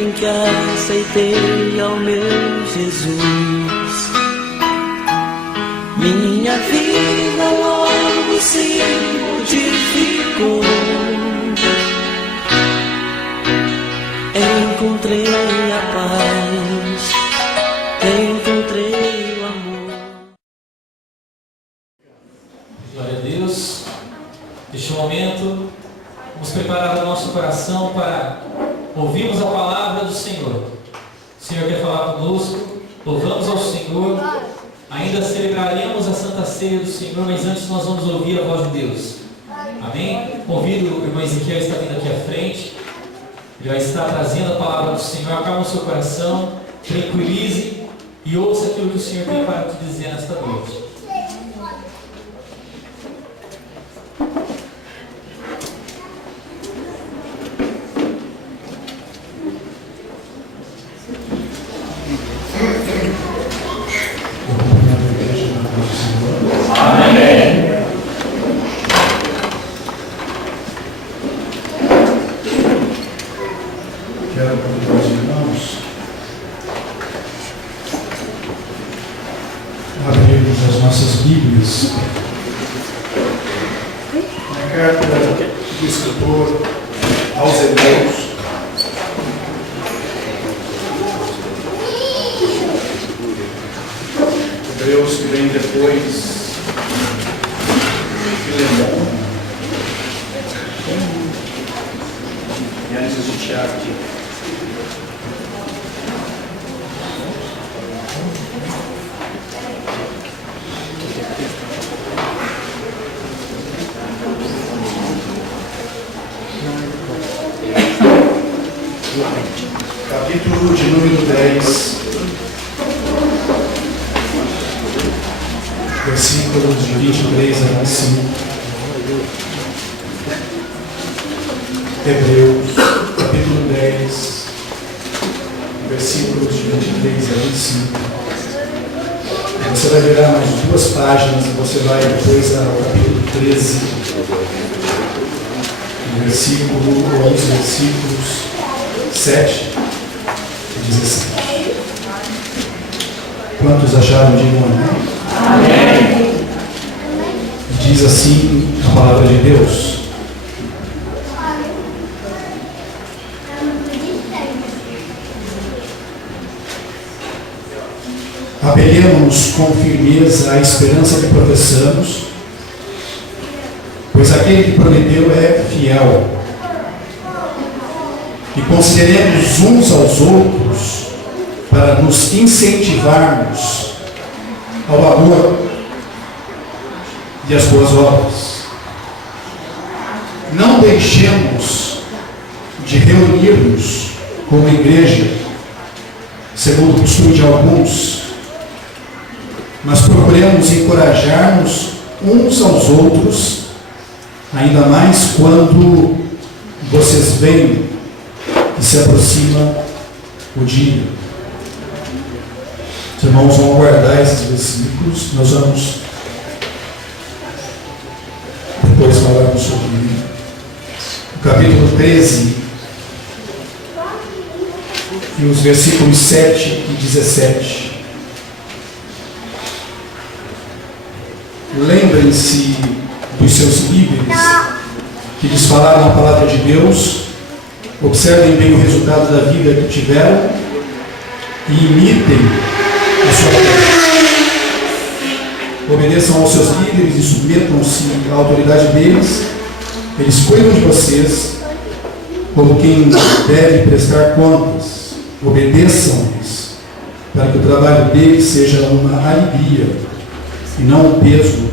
em que aceitei ao meu Jesus. Minha vida logo se modificou. Encontrei a paz, encontrei o amor. Glória a Deus. Neste momento, vamos preparar o nosso coração para ouvirmos a palavra do Senhor. O Senhor quer falar conosco, louvamos ao Senhor, ainda celebraremos a Santa Ceia do Senhor, mas antes nós vamos ouvir a voz de Deus. Amém? Convido o irmão Ezequiel a estar vindo aqui à frente. Ele vai estar trazendo a palavra do Senhor. Acalma o seu coração, tranquilize e ouça aquilo que o Senhor tem para te dizer nesta noite. Na carta do escritor aos Hebreus, Hebreus que vem depois de Filemão e antes de Tiago. Capítulo de número 10, versículos de 23 a 25. Hebreus, capítulo 10, versículos de 23 a 25. Você vai virar mais 2 páginas e você vai depois ao capítulo 13, versículo 11, versículos 7 e 17. Quantos acharam? Digam amém. Diz assim a palavra de Deus: apelemos com firmeza à esperança que professamos, pois aquele que prometeu é fiel. E consideremos uns aos outros para nos incentivarmos ao amor e às boas obras. Não deixemos de reunir-nos como igreja, segundo o costume de alguns, mas procuremos encorajar-nos uns aos outros, ainda mais quando vocês veem que se aproxima o dia. Os irmãos vão guardar esses versículos, nós vamos depois falarmos sobre o capítulo 13 e os versículos 7 e 17. Lembrem-se dos seus líderes que lhes falaram a palavra de Deus. Observem bem o resultado da vida que tiveram e imitem a sua fé. Obedeçam aos seus líderes e submetam-se à autoridade deles. Eles cuidam de vocês como quem deve prestar contas. Obedeçam-lhes para que o trabalho deles seja uma alegria e não um peso,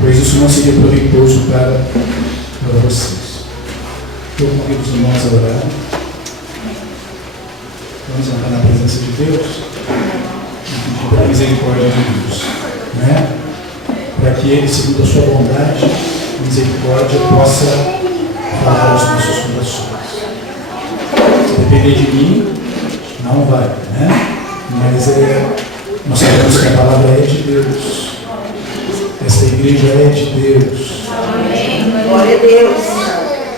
pois isso não seria proveitoso para vocês. Eu convido os irmãos a orar. Vamos entrar na presença de Deus e pedir pela misericórdia de Deus, né? Para que Ele, segundo a sua bondade e misericórdia, possa falar aos nossos corações. Se depender de mim, não vai, né? Mas nós sabemos que a palavra é de Deus. Esta igreja é de Deus. Amém. Glória a Deus.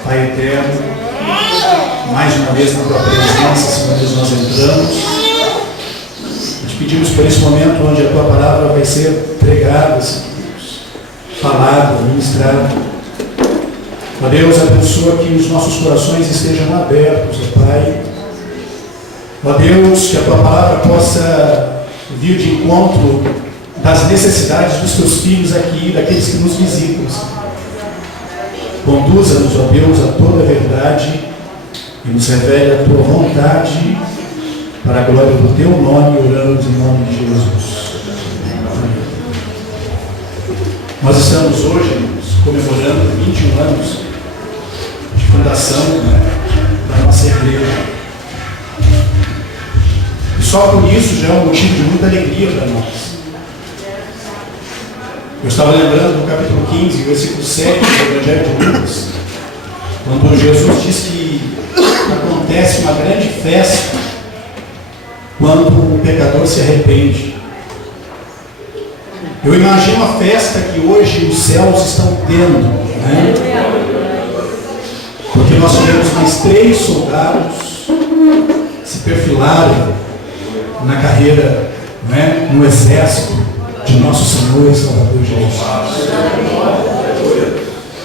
Pai eterno, mais uma vez na tua presença, Senhor Deus, nós entramos. Te pedimos por esse momento onde a tua palavra vai ser pregada, Senhor Deus, falada, ministrada. Ó Deus, abençoa que os nossos corações estejam abertos, ó Pai. Ó Deus, que a tua palavra possa vir de encontro das necessidades dos teus filhos aqui, daqueles que nos visitam. Conduza-nos, ó Deus, a toda a verdade e nos revele a tua vontade, para a glória do teu nome, oramos em nome de Jesus. Nós estamos hoje, irmãos, comemorando 21 anos de fundação, da nossa igreja. E só por isso já é um motivo de muita alegria para nós. Eu estava lembrando no capítulo 15, versículo 7 do Evangelho de Lucas, quando Jesus diz que acontece uma grande festa quando o pecador se arrepende. Eu imagino a festa que hoje os céus estão tendo, né? Porque nós tivemos mais 3 soldados se perfilaram na carreira, né, no exército de nosso Senhor e Salvador Jesus.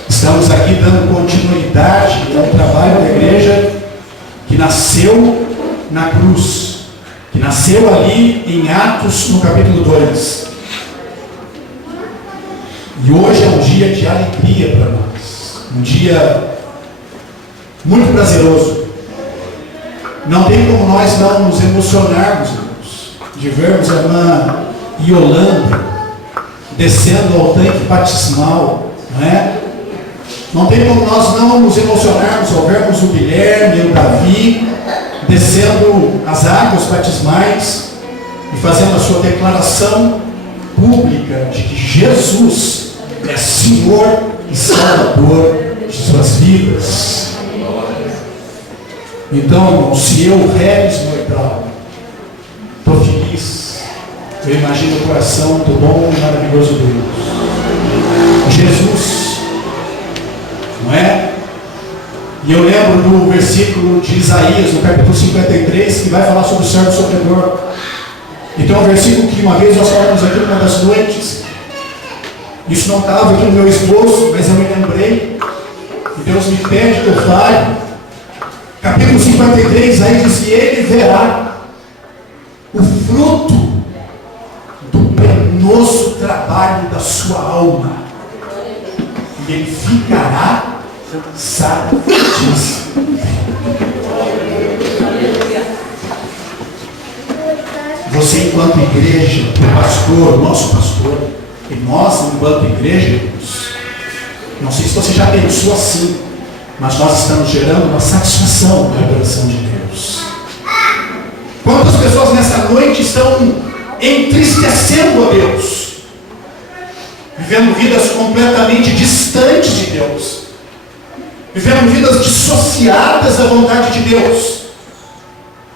Estamos aqui dando continuidade ao trabalho da igreja que nasceu na cruz, que nasceu ali em Atos, no capítulo 2. E hoje é um dia de alegria para nós, um dia muito prazeroso. Não tem como nós não nos emocionarmos, irmãos, de vermos a irmã Yolanda descendo ao tanque batismal, não é? Não tem como nós não nos emocionarmos ao vermos o Guilherme e o Davi descendo as águas batismais e fazendo a sua declaração pública de que Jesus é Senhor e Salvador de suas vidas. Então, se eu, Regis Mortal, estou feliz, eu imagino o coração do bom e maravilhoso Deus, Jesus, não é? E eu lembro do versículo de Isaías, no capítulo 53, que vai falar sobre o servo sofredor. Então é um versículo que uma vez nós falamos aqui numa das noites. Isso não estava aqui no meu esboço, mas eu me lembrei. E Deus me pede que eu fale. Capítulo 53, aí diz que ele verá o fruto do penoso trabalho da sua alma. E ele ficará satisfeito. Você, enquanto igreja, o pastor, o nosso pastor, e nós, enquanto igreja, não sei se você já pensou assim, mas nós estamos gerando uma satisfação na adoração de Deus. Quantas pessoas nessa noite estão entristecendo a Deus, vivendo vidas completamente distantes de Deus, vivendo vidas dissociadas da vontade de Deus?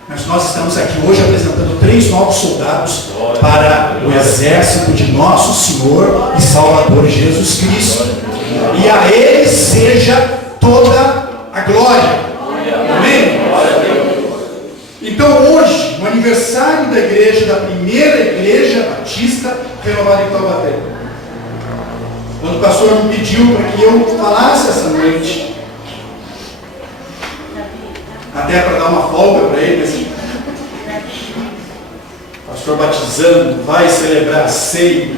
Mas nós estamos aqui hoje apresentando 3 novos soldados para o exército de nosso Senhor e Salvador Jesus Cristo. E a Ele seja toda a glória. Amém? Então hoje, no aniversário da igreja, da primeira igreja batista renovada em Taubaté, quando o pastor me pediu para que eu falasse essa noite, até para dar uma folga para ele, assim, pastor batizando, vai celebrar a ceia,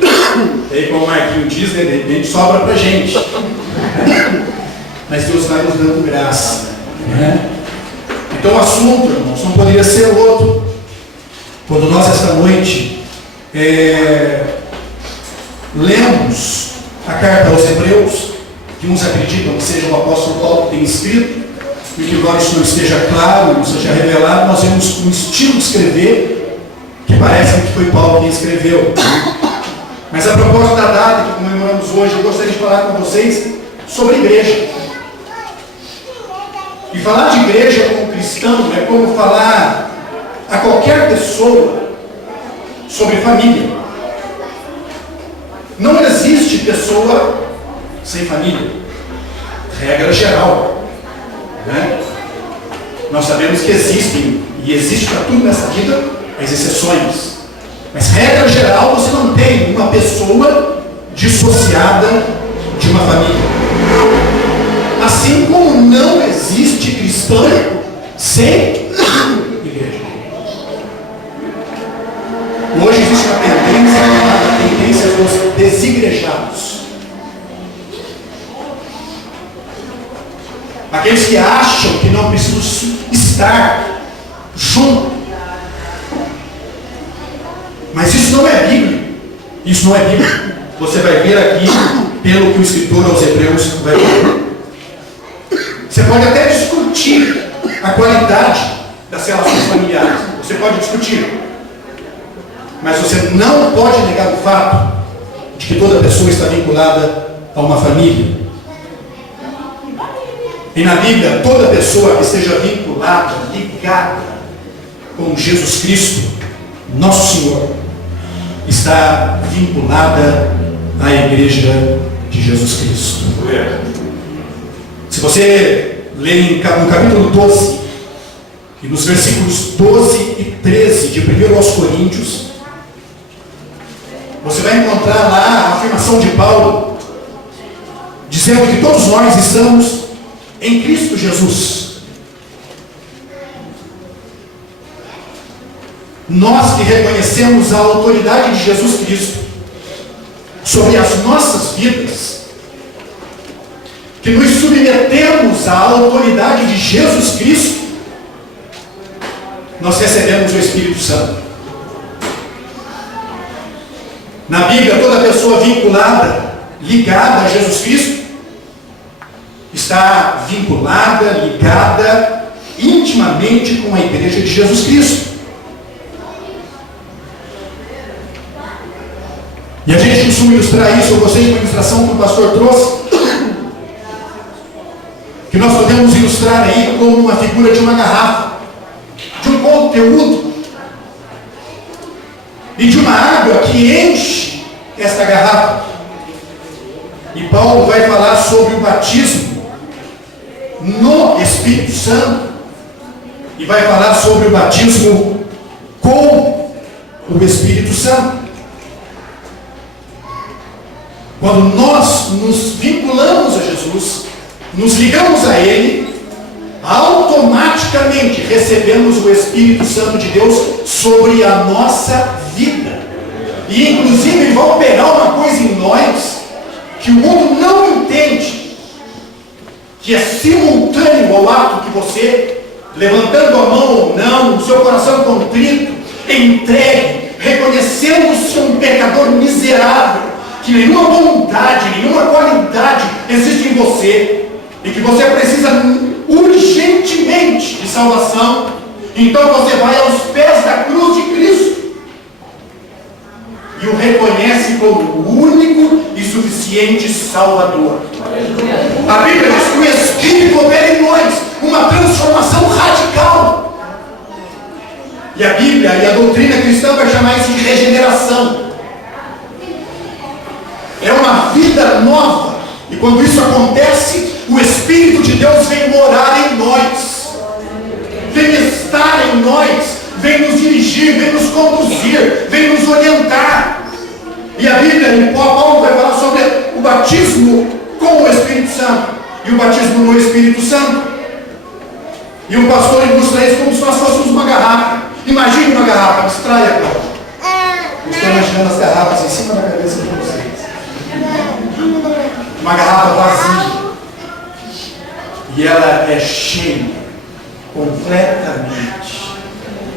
e aí como o Marquinho diz, de repente sobra para a gente. Mas Deus vai nos dando graça, né? Então o assunto, irmãos, não poderia ser outro. Quando nós esta noite lemos a carta aos Hebreus, que uns acreditam que seja o apóstolo Paulo que tem escrito, e que embora isso não esteja claro, não seja revelado, nós vemos um estilo de escrever que parece que foi Paulo quem escreveu. Mas a propósito da data que comemoramos hoje, eu gostaria de falar com vocês sobre igreja. E falar de igreja como cristão é como falar a qualquer pessoa sobre família. Não existe pessoa sem família, regra geral, né? Nós sabemos que existem, e existe para tudo nessa vida, as exceções. Mas, regra geral, você não tem uma pessoa dissociada de uma família. Assim como não existe cristão sem igreja. Hoje existe uma tendência chamada tendência dos desigrejados. Aqueles que acham que não precisam estar junto. Mas isso não é Bíblia. Isso não é Bíblia. Você vai ver aqui, pelo que o escritor aos Hebreus vai ver. Você pode até discutir a qualidade das relações familiares. Você pode discutir. Mas você não pode negar o fato de que toda pessoa está vinculada a uma família. E na Bíblia, toda pessoa que esteja vinculada, ligada com Jesus Cristo, nosso Senhor, está vinculada à Igreja de Jesus Cristo. Se você ler no capítulo 12, e nos versículos 12 e 13 de 1 aos Coríntios, você vai encontrar lá a afirmação de Paulo, dizendo que todos nós estamos em Cristo Jesus. Nós que reconhecemos a autoridade de Jesus Cristo sobre as nossas vidas, que nos submetemos à autoridade de Jesus Cristo, nós recebemos o Espírito Santo. Na Bíblia, toda pessoa vinculada, ligada a Jesus Cristo, está vinculada, ligada intimamente com a Igreja de Jesus Cristo. E a gente costuma ilustrar isso. Eu gostei de uma ilustração que o pastor trouxe, que nós podemos ilustrar aí como uma figura de uma garrafa, de um conteúdo e de uma água que enche esta garrafa. E Paulo vai falar sobre o batismo no Espírito Santo, e vai falar sobre o batismo com o Espírito Santo. Quando nós nos vinculamos a Jesus, nos ligamos a Ele, automaticamente recebemos o Espírito Santo de Deus sobre a nossa vida. E inclusive Ele vai operar uma coisa em nós que o mundo não entende, que é simultâneo ao ato que você, levantando a mão ou não, o seu coração contrito, entregue, reconhecendo-se um pecador miserável, que nenhuma bondade, nenhuma qualidade existe em você, e que você precisa urgentemente de salvação. Então você vai aos pés da cruz de Cristo e o reconhece como o único e suficiente Salvador. A Bíblia diz que o Espírito opera em nós uma transformação radical. E a Bíblia e a doutrina cristã vai chamar isso de regeneração. É uma vida nova. E quando isso acontece, o Espírito de Deus vem morar em nós, vem estar em nós, vem nos dirigir, vem nos conduzir, vem nos orientar. E a Bíblia, em Paulo vai falar sobre o batismo com o Espírito Santo e o batismo no Espírito Santo. E o pastor ilustra isso como se nós fôssemos uma garrafa. Imagine uma garrafa, abstraia, Paulo. Eu estou imaginando as garrafas em cima da cabeça de vocês. Uma garrafa vazia. E ela é cheia, completamente,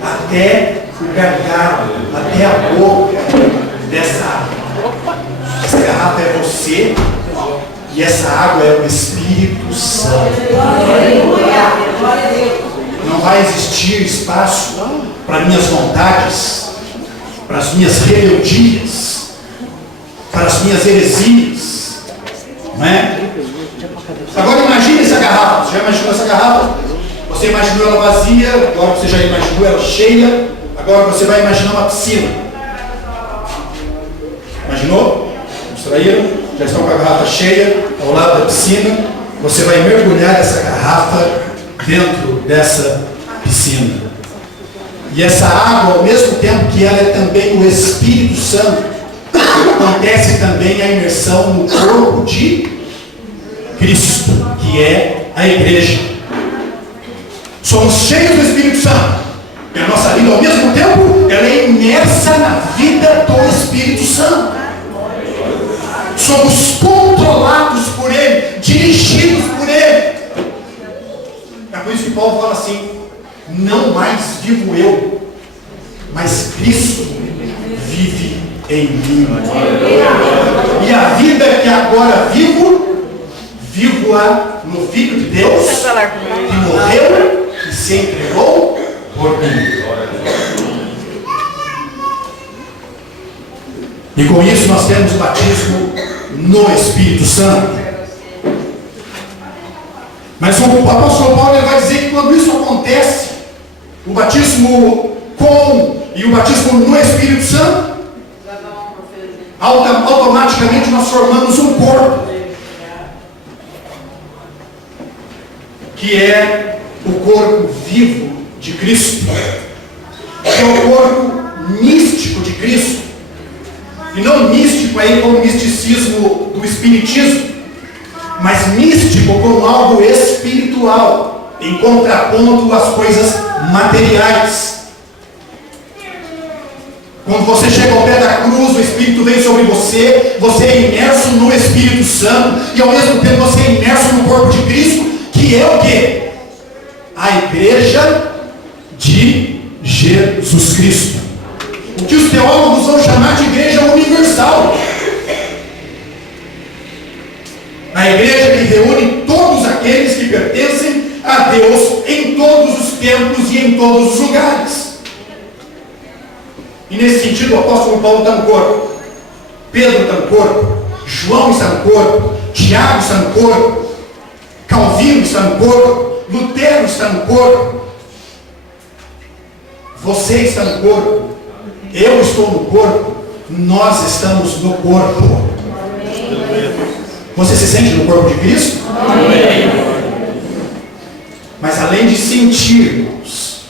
até o gargalo, até a boca dessa água. Essa garrafa é você, e essa água é o Espírito Santo. Não vai existir espaço para minhas vontades, para as minhas rebeldias, para as minhas heresias. Não é? Agora imagine essa garrafa. Você já imaginou essa garrafa? Você imaginou ela vazia, agora você já imaginou ela cheia, agora você vai imaginar uma piscina. Imaginou? Abstraíram? Já estão com a garrafa cheia, ao lado da piscina. Você vai mergulhar essa garrafa dentro dessa piscina. E essa água, ao mesmo tempo que ela é também o Espírito Santo, acontece também a imersão no corpo de Cristo, que é a igreja. Somos cheios do Espírito Santo. E a nossa vida, ao mesmo tempo, ela é imersa na vida do Espírito Santo. Somos controlados por Ele, dirigidos por Ele. É por isso que Paulo fala assim: não mais vivo eu, mas Cristo vive em mim. E a vida que agora vivo-a no Filho de Deus, que morreu e se entregou por mim. E com isso nós temos o batismo no Espírito Santo. Mas o apóstolo Paulo ele vai dizer que quando isso acontece, o batismo com e o batismo no Espírito Santo, automaticamente nós formamos um corpo, que é o corpo vivo de Cristo, que é o corpo místico de Cristo. E não místico aí como misticismo do espiritismo, mas místico como algo espiritual, em contraponto às coisas materiais. Quando você chega ao pé da cruz, o Espírito vem sobre você, você é imerso no Espírito Santo, e ao mesmo tempo você é imerso no corpo de Cristo, que é o quê? A igreja de Jesus Cristo. O que os teólogos vão chamar de igreja universal. A igreja que reúne todos aqueles que pertencem a Deus em todos os tempos e em todos os lugares. E nesse sentido o apóstolo Paulo está no corpo, Pedro está no corpo, João está no corpo, Tiago está no corpo, Calvino está no corpo, Lutero está no corpo, você está no corpo, eu estou no corpo, nós estamos no corpo. Você se sente no corpo de Cristo? Mas além de sentirmos,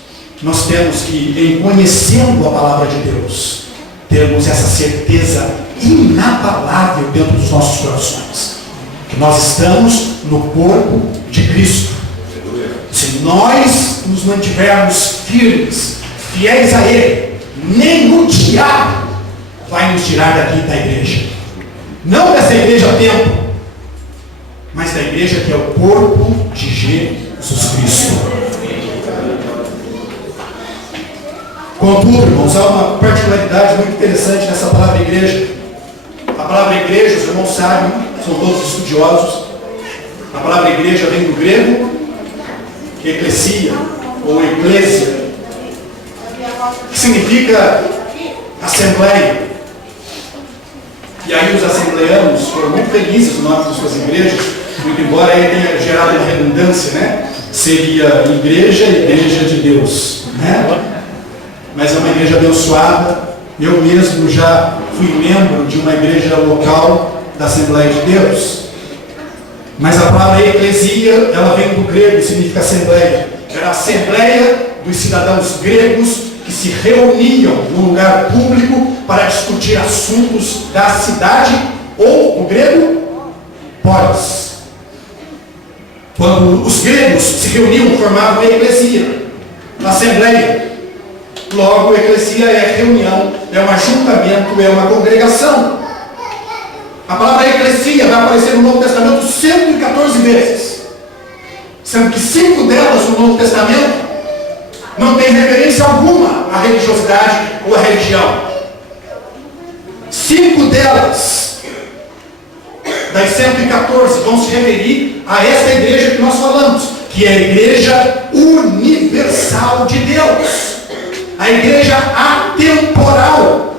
nós temos que, em conhecendo a palavra de Deus, termos essa certeza inabalável dentro dos nossos corações, que nós estamos no corpo de Cristo. Se nós nos mantivermos firmes, fiéis a Ele, nem o diabo vai nos tirar daqui da igreja. Não dessa igreja tempo, mas da igreja que é o corpo de Jesus Cristo. Contudo, irmãos, há uma particularidade muito interessante nessa palavra igreja. A palavra igreja, os irmãos sabem, são todos estudiosos. A palavra igreja vem do grego eclesia ou eclésia, que significa assembleia. E aí os assembleanos foram muito felizes no nome das suas igrejas, muito embora ele tenha gerado uma redundância, né? Seria igreja de Deus, né? Mas é uma igreja abençoada. Eu mesmo já fui membro de uma igreja local da Assembleia de Deus. Mas a palavra eclesia, ela vem do grego, significa assembleia. Era a assembleia dos cidadãos gregos que se reuniam num lugar público para discutir assuntos da cidade, ou, no grego, polis. Quando os gregos se reuniam, formavam a eclesia, a assembleia. Logo, a eclesia é reunião, é um ajuntamento, é uma congregação. A palavra eclesia vai aparecer no Novo Testamento 114 vezes, sendo que 5 delas no Novo Testamento não tem referência alguma à religiosidade ou à religião. 5 delas, das 114, vão se referir a essa igreja que nós falamos, que é a igreja universal de Deus. A igreja atemporal.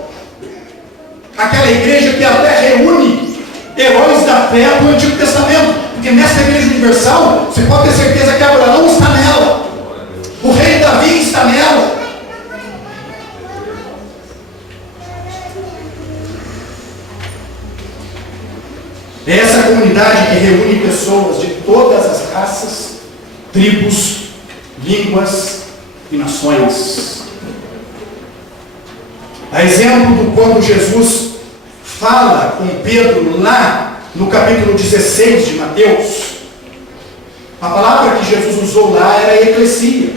Aquela igreja que até reúne heróis da fé do Antigo Testamento. Porque nessa igreja universal, você pode ter certeza que Abraão está nela. O rei Davi está nela. É essa comunidade que reúne pessoas de todas as raças, tribos, línguas e nações. A exemplo de quando Jesus fala com Pedro lá no capítulo 16 de Mateus, a palavra que Jesus usou lá era eclesia.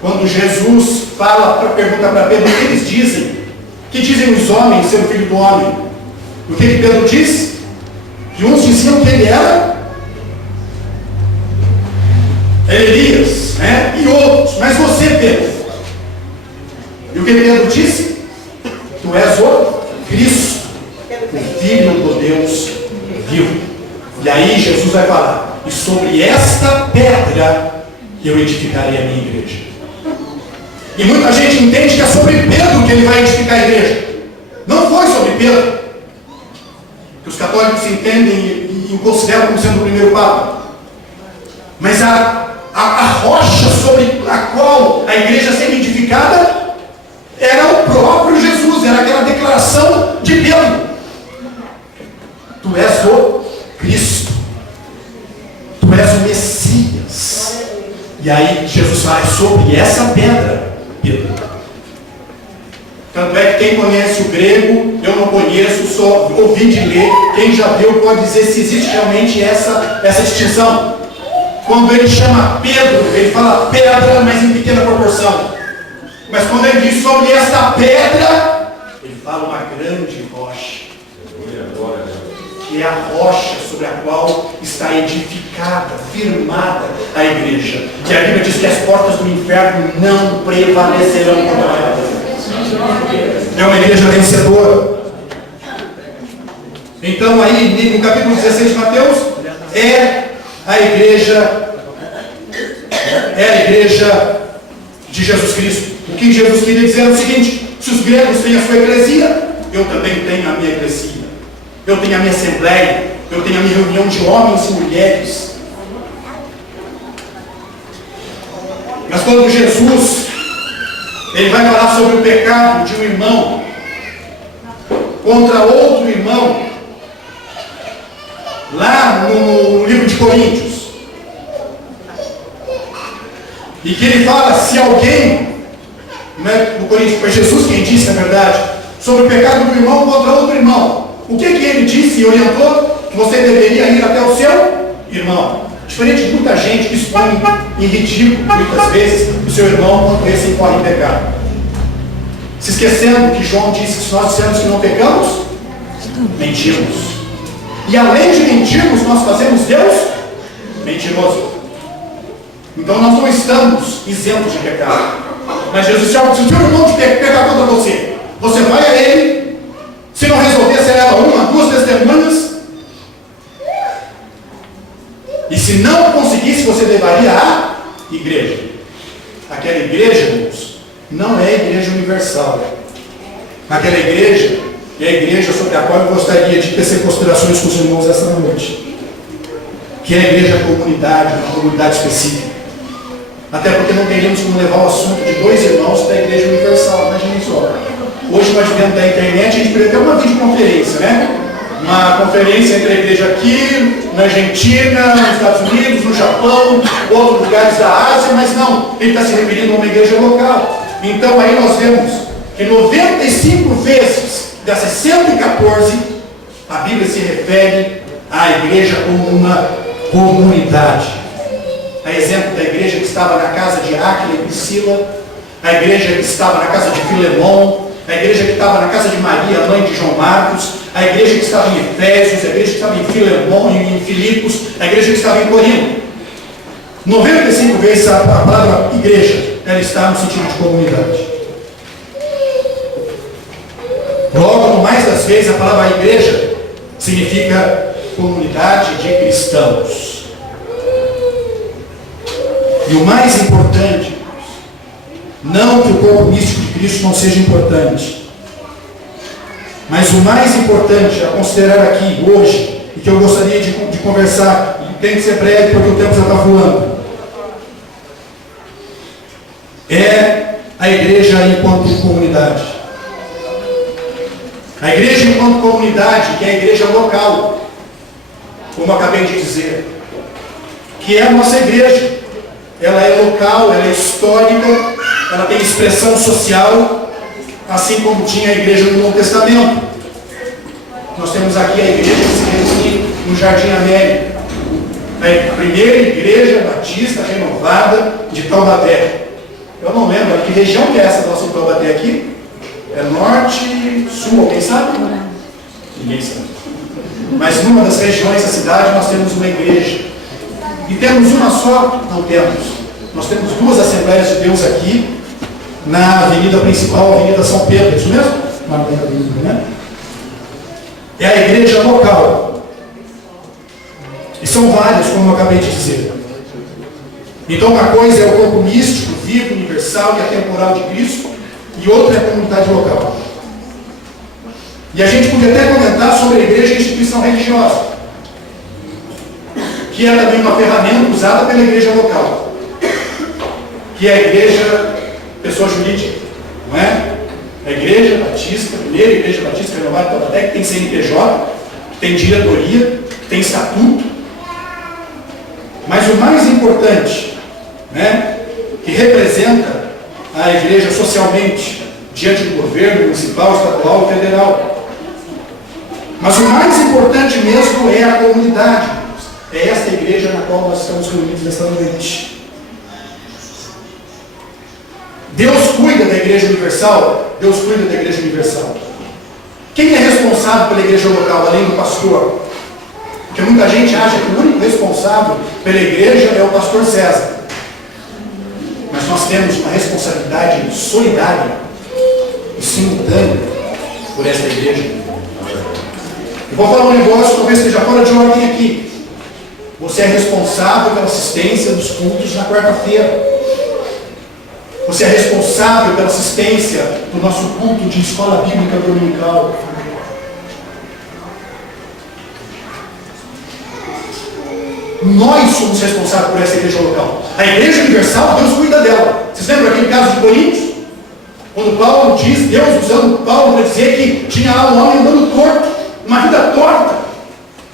Quando Jesus pergunta para Pedro o que eles dizem, o que dizem os homens ser o filho do homem? O que Pedro diz? Que uns diziam que ele era Elias, né? E outros, mas você, Pedro? E o que Pedro disse? Tu és o Cristo, o Filho do Deus vivo. E aí Jesus vai falar, e sobre esta pedra eu edificarei a minha igreja. E muita gente entende que é sobre Pedro que ele vai edificar a igreja. Não foi sobre Pedro, que os católicos entendem e consideram como sendo o primeiro papa. Mas a rocha sobre a qual a igreja seria edificada era o próprio Jesus, era aquela declaração de Pedro. Tu és o Cristo, tu és o Messias. E aí Jesus fala sobre essa pedra, Pedro. Tanto é que quem conhece o grego, eu não conheço, só ouvi de ler. Quem já viu pode dizer se existe realmente essa distinção. Quando ele chama Pedro, ele fala pedra, mas em pequena proporção. Mas quando ele diz sobre esta pedra, ele fala uma grande rocha, que é a rocha sobre a qual está edificada, firmada a igreja. E a Bíblia diz que as portas do inferno não prevalecerão contra ela. É uma igreja vencedora. Então aí no capítulo 16 de Mateus é a igreja de Jesus Cristo. O que Jesus queria dizer é o seguinte: se os gregos têm a sua eclesia, eu também tenho a minha eclesia. Eu tenho a minha assembleia, eu tenho a minha reunião de homens e mulheres. Mas quando Jesus ele vai falar sobre o pecado de um irmão contra outro irmão, lá no livro de Coríntios, e que ele fala, se alguém, né, no Coríntios, foi Jesus quem disse, na verdade, sobre o pecado do irmão contra outro irmão. O que ele disse e orientou? Que você deveria ir até o seu irmão. Diferente de muita gente que expõe em ridículo, muitas vezes, o seu irmão quando esse incorre em pecado. Se esquecendo que João disse que se nós dissermos que não pecamos, mentimos. E além de mentirmos, nós fazemos Deus mentiroso. Então nós não estamos isentos de pecado. Mas Jesus disse, se o teu irmão pecar contra você, você vai a ele. Se não resolver, você leva 1, 2 testemunhas. E se não conseguisse, você levaria à igreja. Aquela igreja, irmãos, não é a igreja universal. Aquela igreja é a igreja sobre a qual eu gostaria de tecer considerações com os irmãos esta noite. Que é a igreja comunidade, uma comunidade específica. Até porque não teríamos como levar o assunto de 2 irmãos para a igreja universal. Imaginem só. Hoje, nós dentro da internet, a gente poderia ter uma videoconferência, né? Uma conferência entre a igreja aqui, na Argentina, nos Estados Unidos, no Japão, outros lugares da Ásia, mas não, ele está se referindo a uma igreja local. Então aí nós vemos que 95 vezes dessas 114, a Bíblia se refere à igreja como uma comunidade. A exemplo da igreja que estava na casa de Áquila e Priscila, a igreja que estava na casa de Filemon, a igreja que estava na casa de Maria, mãe de João Marcos, a igreja que estava em Efésios, a igreja que estava em Filemon e em Filipos, a igreja que estava em Corinto. 95 vezes a palavra igreja, ela está no sentido de comunidade. Logo, mais das vezes, a palavra igreja significa comunidade de cristãos. E o mais importante, não que o corpo místico de Cristo não seja importante, mas o mais importante a considerar aqui hoje, e que eu gostaria de conversar, e tem que ser breve porque o tempo já está voando, é a igreja enquanto comunidade. A igreja enquanto comunidade, que é a igreja local, como eu acabei de dizer, que é a nossa igreja. ela é local, ela é histórica, ela tem expressão social, assim como tinha a igreja no Novo Testamento. Nós temos aqui a igreja que se reúne no Jardim América, a primeira igreja batista renovada de Taubaté. Eu não lembro, que região que é essa nossa Taubaté aqui? É norte, sul, alguém sabe? Ninguém sabe. Mas numa das regiões da cidade nós temos uma igreja. E temos uma só? Não temos. Nós temos duas Assembleias de Deus aqui, na avenida principal, Avenida São Pedro, é isso mesmo? Na avenida, né? É a igreja local. E são várias, como eu acabei de dizer. Então uma coisa é o corpo místico, vivo, universal e atemporal de Cristo, e outra é a comunidade local. E a gente podia até comentar sobre a igreja e a instituição religiosa, que é também uma ferramenta usada pela igreja local, que é a igreja pessoa jurídica, não é? A igreja batista, a primeira igreja batista renovada de Taubaté, que tem CNPJ, que tem diretoria, que tem estatuto. Mas o mais importante, né, que representa a igreja socialmente diante do governo municipal, estadual e federal. Mas o mais importante mesmo é a comunidade. É esta igreja na qual nós estamos reunidos nesta noite. Deus cuida da igreja universal? Deus cuida da igreja universal. Quem é responsável pela igreja local, além do pastor? Porque muita gente acha que o único responsável pela igreja é o pastor César. Mas nós temos uma responsabilidade solidária e simultânea por esta igreja. Eu vou falar um negócio, talvez esteja fora de ordem aqui. Você é responsável pela assistência dos cultos na quarta-feira. Você é responsável pela assistência do nosso culto de escola bíblica dominical. Nós somos responsáveis por essa igreja local. A igreja universal, Deus cuida dela. Vocês lembram aquele caso de Coríntios? Quando Paulo diz, Deus usando Paulo para dizer que tinha lá um homem andando torto, uma vida torta.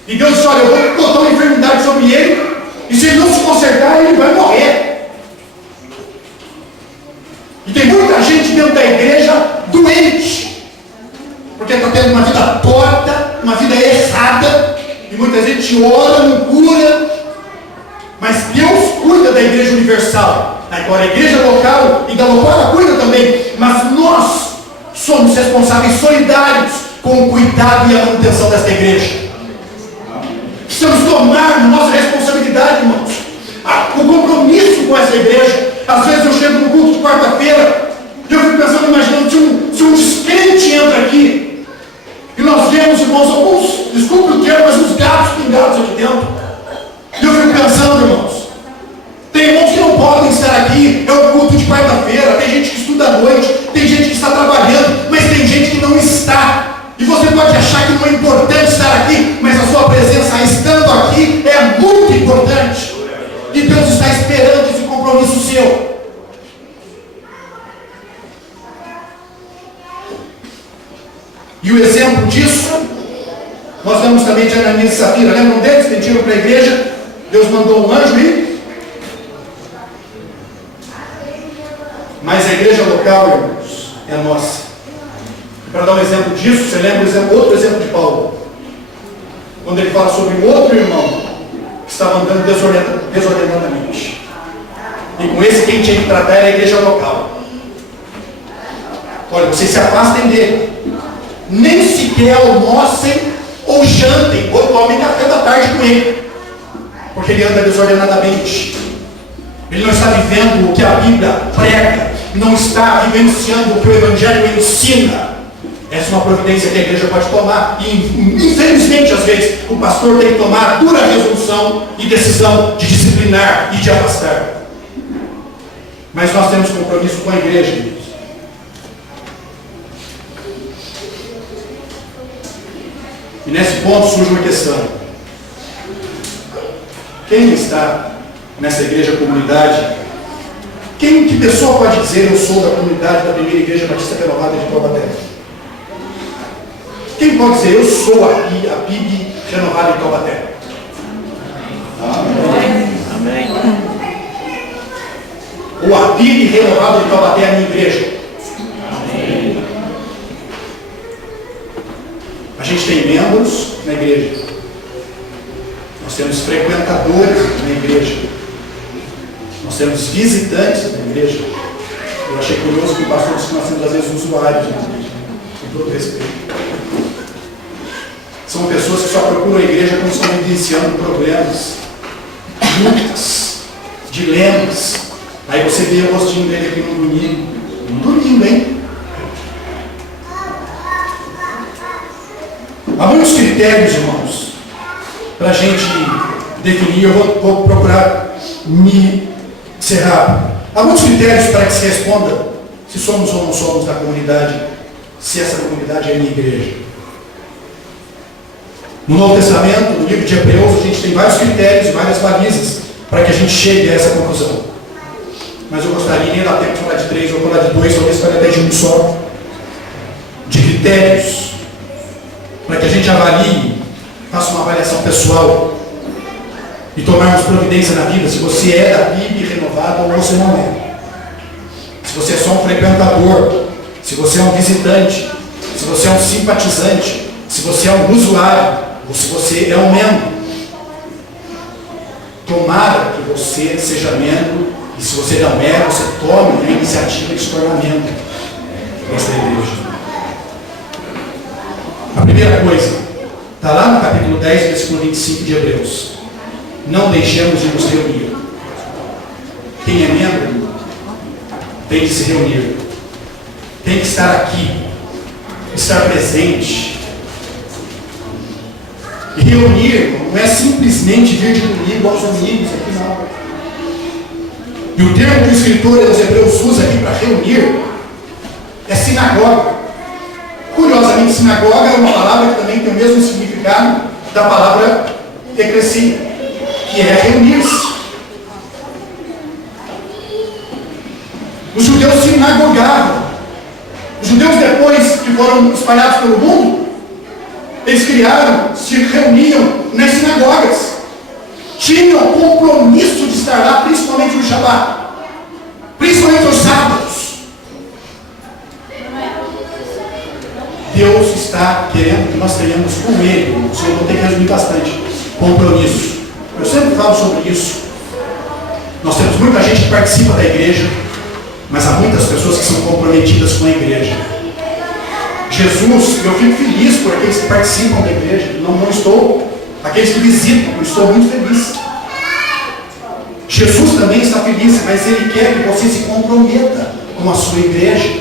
E Deus disse, olha, eu vou botar uma enfermidade sobre ele, e se ele não se consertar, ele vai morrer. E tem muita gente dentro da igreja doente, porque está tendo uma vida torta, uma vida errada, e muita gente ora, não cura, mas Deus cuida da igreja universal. Agora a igreja local e da local ela cuida também, mas nós somos responsáveis solidários com o cuidado e a manutenção desta igreja. Precisamos tomar nossa responsabilidade, irmãos, o compromisso com essa igreja. Às vezes eu chego no culto de quarta-feira e eu fico pensando, imaginando, se um descrente entra aqui e nós vemos, irmãos, alguns, desculpe o termo, mas uns gatos pingados aqui dentro. E eu fico pensando, irmãos, tem irmãos que não podem estar aqui, é o culto de quarta-feira, tem gente que estuda à noite, tem gente que está trabalhando, mas tem gente que não está. E você pode achar que não é importante estar aqui, mas a sua presença estando aqui é muito importante. E Deus está esperando esse compromisso seu. E o exemplo disso, nós vemos também de Ananias e Safira. Lembram deles? Pediram para a igreja, Deus mandou um anjo e... Mas a igreja local, irmãos, é nossa. Para dar um exemplo disso, você lembra outro exemplo de Paulo? Quando ele fala sobre um outro irmão que estava andando desordenadamente. E com esse quem tinha que tratar era a igreja local. Olha, vocês se afastem dele. Nem sequer almocem ou jantem ou tomem café da tarde com ele. Porque ele anda desordenadamente. Ele não está vivendo o que a Bíblia prega. Não está vivenciando o que o Evangelho ensina. Essa é uma providência que a igreja pode tomar. E infelizmente, às vezes, o pastor tem que tomar a dura resolução e decisão de disciplinar e de afastar. Mas nós temos compromisso com a igreja, irmãos. E nesse ponto surge uma questão. Quem está nessa igreja comunidade? Que pessoa pode dizer eu sou da comunidade da primeira igreja batista renovada de Taubaté? Quem pode dizer eu sou a PIB renovada de Taubaté? Amém. Amém. ou a PIB renovada de Taubaté é a minha igreja? Amém. A gente tem membros na igreja. Nós temos frequentadores na igreja. Nós temos visitantes na igreja. Eu achei curioso que o pastor disse que nós temos às vezes usuários na igreja. Com todo respeito. São pessoas que só procuram a igreja quando estão vivenciando problemas, lutas, dilemas. Aí você vê o rostinho dele aqui no domingo. No domingo, hein? Há muitos critérios, irmãos, para a gente definir. Eu vou procurar me encerrar. Há muitos critérios para que se responda se somos ou não somos da comunidade, se essa comunidade é a minha igreja. No Novo Testamento, no livro de Hebreus, a gente tem vários critérios e várias balizas para que a gente chegue a essa conclusão. Mas eu gostaria, nem dá tempo de falar de 3, ou falar de 2, talvez falar até de um só, de critérios, para que a gente avalie, faça uma avaliação pessoal e tomarmos providência na vida, se você é da Bíblia renovada ou você não é. Se você é só um frequentador, se você é um visitante, se você é um simpatizante, se você é um usuário, ou se você é um membro. Tomara que você seja membro, e se você não é, você tome a iniciativa de se tornar membro desta igreja. A primeira coisa, está lá no capítulo 10, versículo 25 de Hebreus. Não deixemos de nos reunir. Quem é membro tem que se reunir, tem que estar aqui, estar presente. E reunir não é simplesmente vir de domingo aos domingos, aqui não. E o termo que o escritor dos Hebreus usa aqui para reunir é sinagoga. Curiosamente, sinagoga é uma palavra que também tem o mesmo significado da palavra eclesia, que é reunir-se. Os judeus sinagogavam. Os judeus, depois que foram espalhados pelo mundo, eles criaram, se reuniam nas sinagogas. Tinham compromisso de estar lá, principalmente no Shabat, principalmente aos sábados. Deus está querendo que nós tenhamos com Ele, irmãos, eu vou ter que resumir bastante, compromisso. Eu sempre falo sobre isso. Nós temos muita gente que participa da igreja, mas há muitas pessoas que são comprometidas com a igreja. Jesus, eu fico feliz por aqueles que participam da igreja, não estou, aqueles que visitam, eu estou muito feliz. Jesus também está feliz, mas Ele quer que você se comprometa com a sua igreja.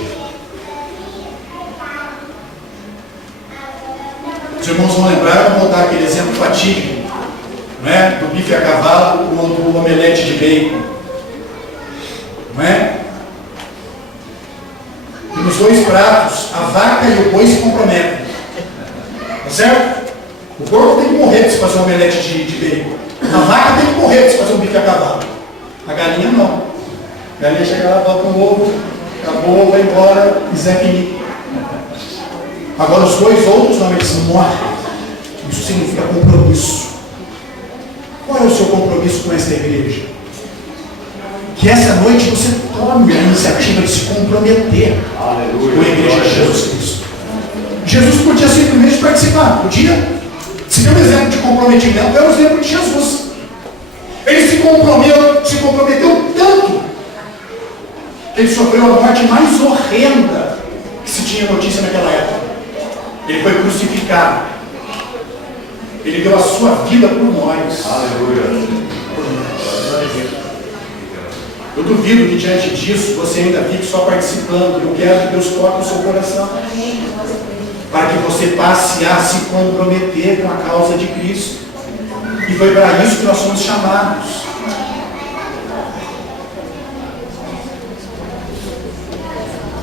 Os irmãos vão lembrar, eu vou dar aquele exemplo fatídico, não é? Do bife a cavalo ou do omelete de bacon, não é? E nos dois pratos, a vaca e o boi se comprometem. Tá certo? O porco tem que morrer para se fazer um omelete de bacon. A vaca tem que morrer para se fazer um bife a cavalo. A galinha não. A galinha chega lá, bota um ovo, acabou, vai embora, e Zé Pinique. Agora os dois outros não, eles morrem. Isso significa compromisso. Qual é o seu compromisso com esta igreja? Que essa noite você tome a iniciativa de se comprometer com a igreja de Jesus Cristo. Jesus podia simplesmente participar, podia. Se tem um exemplo de comprometimento, é o exemplo de Jesus. Ele se comprometeu tanto que ele sofreu a morte mais horrenda que se tinha notícia naquela época. Ele foi crucificado. Ele deu a sua vida por nós. Aleluia. Eu duvido que diante disso você ainda fique só participando. Eu quero que Deus toque o seu coração, para que você passe a se comprometer com a causa de Cristo. E foi para isso que nós somos chamados.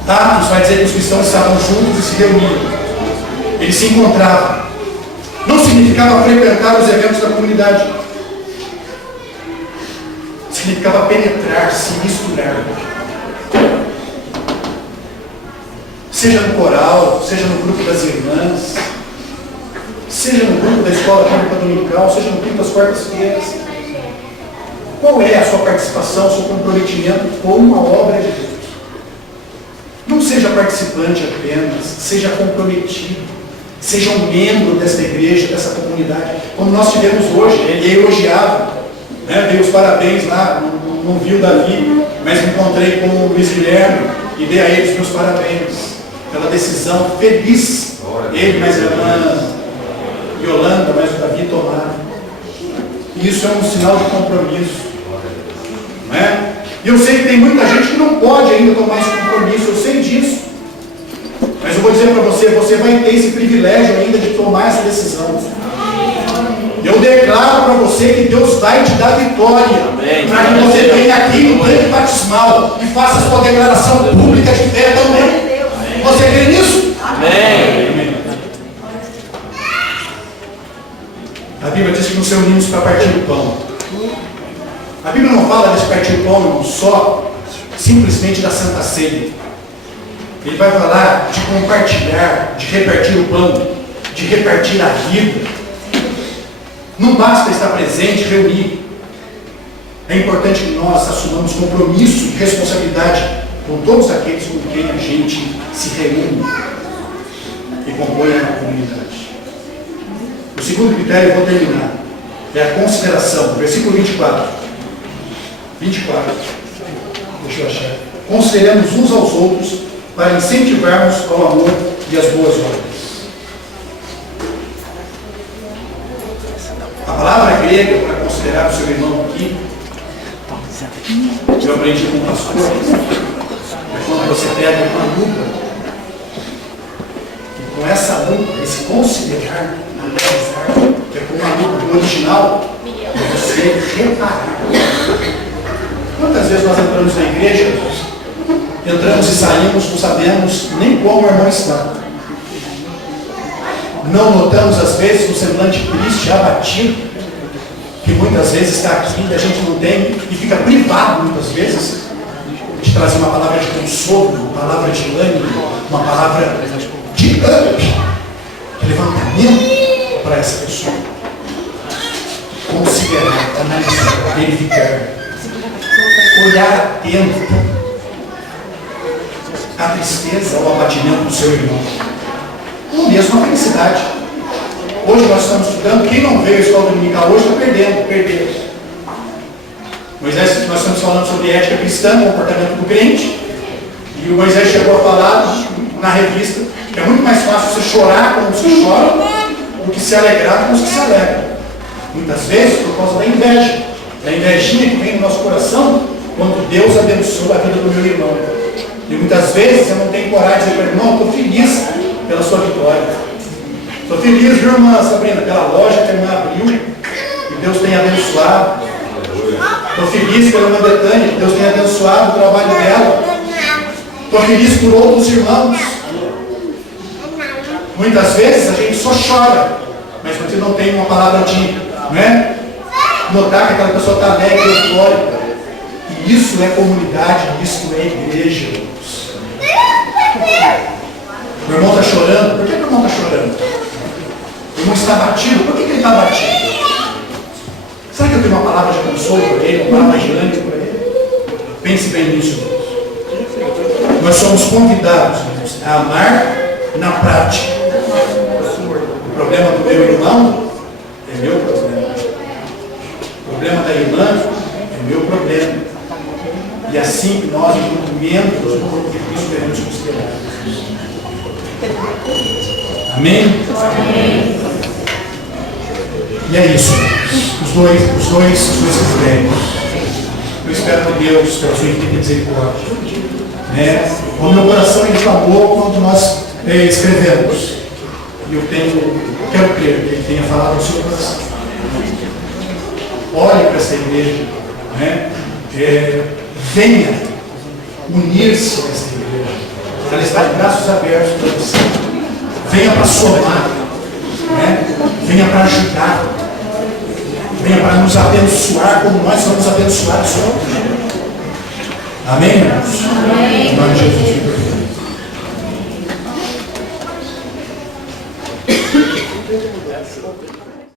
Atos vai dizer que os cristãos estavam juntos e se reuniam. Eles se encontravam. Não significava frequentar os eventos da comunidade. Significava penetrar, se misturar. Seja no coral, seja no grupo das irmãs, seja no grupo da escola pública dominical, seja no grupo das quartas-feiras. qual é a sua participação, o seu comprometimento com uma obra de Deus. Não seja participante apenas, seja comprometido, seja um membro dessa igreja, dessa comunidade, como nós tivemos hoje. Ele é elogiado, né? Dei os parabéns lá, não vi o Davi, mas me encontrei com o Luiz Guilherme e dei a eles meus parabéns pela decisão feliz, ele mais a irmã Yolanda, mais o Davi tomaram. Isso é um sinal de compromisso, não é? E eu sei que tem muita gente que não pode ainda tomar esse compromisso, eu sei disso. Mas eu vou dizer para você, você vai ter esse privilégio ainda de tomar essa decisão. Eu declaro para você que Deus vai te dar vitória, para que você venha aqui no banho batismal e faça a sua declaração pública de fé também. Você crê nisso? Amém. A Bíblia diz que nos reunimos para partir o pão. A Bíblia não fala desse partir o pão não só simplesmente da Santa Ceia. Ele vai falar de compartilhar, de repartir o pão, de repartir a vida. Não basta estar presente, reunir. É importante que nós assumamos compromisso e responsabilidade com todos aqueles com quem a gente se reúne e compõe a comunidade. O segundo critério, eu vou terminar, é a consideração. Versículo 24. 24. Deixa eu achar. Consideramos uns aos outros para incentivarmos ao amor e às boas obras. A palavra grega para considerar o seu irmão aqui, eu aprendi com o pastor, é quando você pega uma lupa, e com essa lupa, esse considerar, analisar, que é com uma lupa do original, é você reparar. Quantas vezes nós entramos na igreja, entramos e saímos, não sabemos nem como o irmão está. Não notamos, às vezes, um semblante triste, abatido, que muitas vezes está aqui, e a gente não tem, e fica privado, muitas vezes, de trazer uma palavra de consolo, uma palavra de ânimo, uma palavra de ânimo, de levantamento para essa pessoa. Considerar, analisar, verificar, olhar atento a tristeza ou o abatimento do seu irmão. Ou mesmo a felicidade. Hoje nós estamos estudando, quem não veio à escola dominical hoje está perdendo. Moisés, nós estamos falando sobre ética cristã, comportamento do crente, e o Moisés chegou a falar na revista que é muito mais fácil você chorar como se chora do que se alegrar como se alegra. Muitas vezes por causa da inveja, da invejinha que vem no nosso coração quando Deus abençoa a vida do meu irmão. E muitas vezes eu não tenho coragem de dizer para o irmão, estou feliz pela sua vitória. Estou feliz, viu, irmã Sabrina, pela loja que a irmã abriu, que Deus tem abençoado. Estou feliz pela irmã Betânia, que Deus tem abençoado o trabalho dela. Estou feliz por outros irmãos. Muitas vezes a gente só chora, mas você não tem uma palavra de, não é? Notar que aquela pessoa está alegre e eufórica. E isso é comunidade, isso é igreja. O irmão está chorando. Por que o irmão está chorando? O irmão está batido. Por que ele está batido? Será que eu tenho uma palavra de consolo para ele? Uma palavra de ânimo para ele? Pense bem nisso. Nós somos convidados a amar na prática. O problema do meu irmão é meu problema. O problema da irmã é meu problema. E assim que nós, enquanto membros do corpo de Cristo, devemos considerar. Amém? Amém? E é isso. Os dois critérios. Eu espero que Deus, pela sua infinita misericórdia, o meu coração inflamou quando nós escrevemos. E eu quero crer que Ele tenha falado ao seu coração. Olhe para essa igreja, venha unir-se a essa igreja. Ela está de braços abertos para você. Venha para somar, venha para ajudar, venha para nos abençoar como nós somos abençoados outros. Amém, irmãos? Amém. Em nome de Jesus.